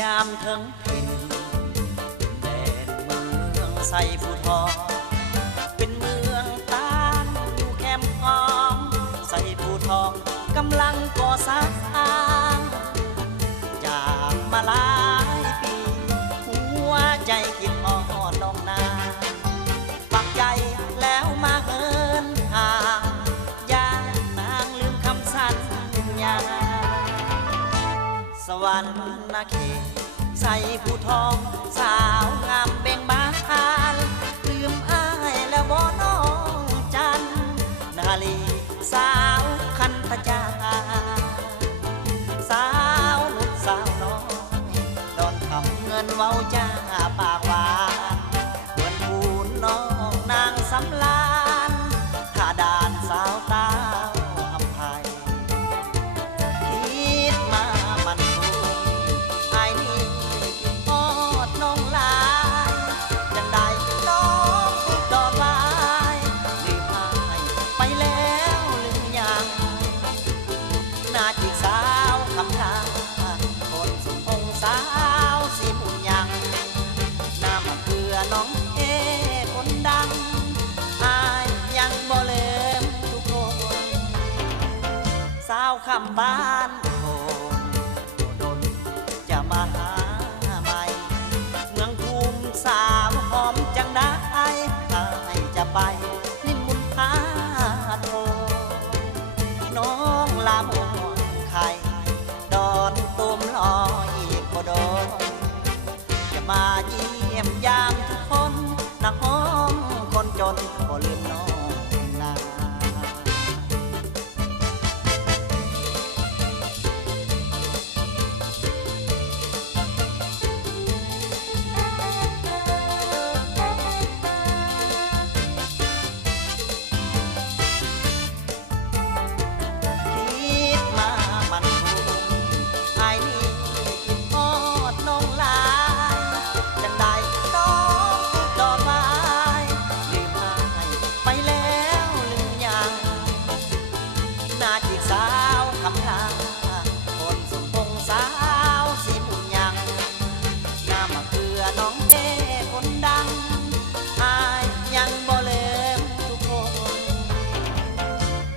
ยามถึงถิ่นแดนเมืองใส่ผู้ทองเป็นเมืองต้านอยู่แคมป์ของใส่ผู้ทองกำลังก่อสร้างจากมาหลายปีหัวใจคิดอ่อนลงนาปักใจแล้วมาเหินห่างยานางลืมคำสัญญาสวรรค์นาเขตใส่ผู้ทองสาวงามเบ่งบานลืมอ้ายแล้วบ่น้องจันนาลีสาวคันธจาสาวหนุ่มสาวน้อยดอนคำเงินเว้าจ้าปากหวานเหมือนพูนน้องนางสำลานถ้าด่านสาวตาอำไพคิดมามันคงไอ้นี่อดน้องลายจังได้น้องดอกไม้ลืมอายไปแล้วลืมยังนาจิกสาวคำลาคนสมพงสาวสีบุญยังน้ำเกลือน้องคนดังอายยังบ่ลืมทุกคนสาวคำบ้านโคงโดนจะมาหาใหม่เมืองภูมิสาวหอมจังได้ให้จะไปนิมนต์พาโทน้องลาโมไข่ดอนตูมลอยอีกบ่โดนจะมาเยี่ยมยามทุกคนนักห้องคนจนบ่ลืมน้องนาคิดมามันคงไอ้นี่คิดฮอดน้องลายจังได้น้องดอกไม้ลืมอายไปแล้วลืมยังนาจิกสาวคำลาคนสมพงสาวสีบุญยังน้ำมะเกลือน้องคนดังอายยังบ่ลืมทุกคน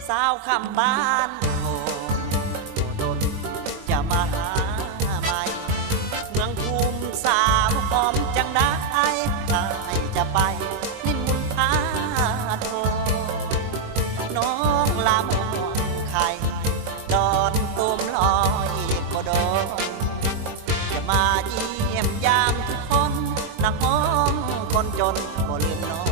สาวคำบ้านโคงโดนจะมาหาใหม่เมืองภูมิสาวหอมจังได้ให้จะไปนิมนต์พาโทน้องลาโมไข่ดอนตูมลอยอีกบ่โดนจะมาเยี่ยมยามทุกคนนักห้องคนจนบ่ลืมน้อง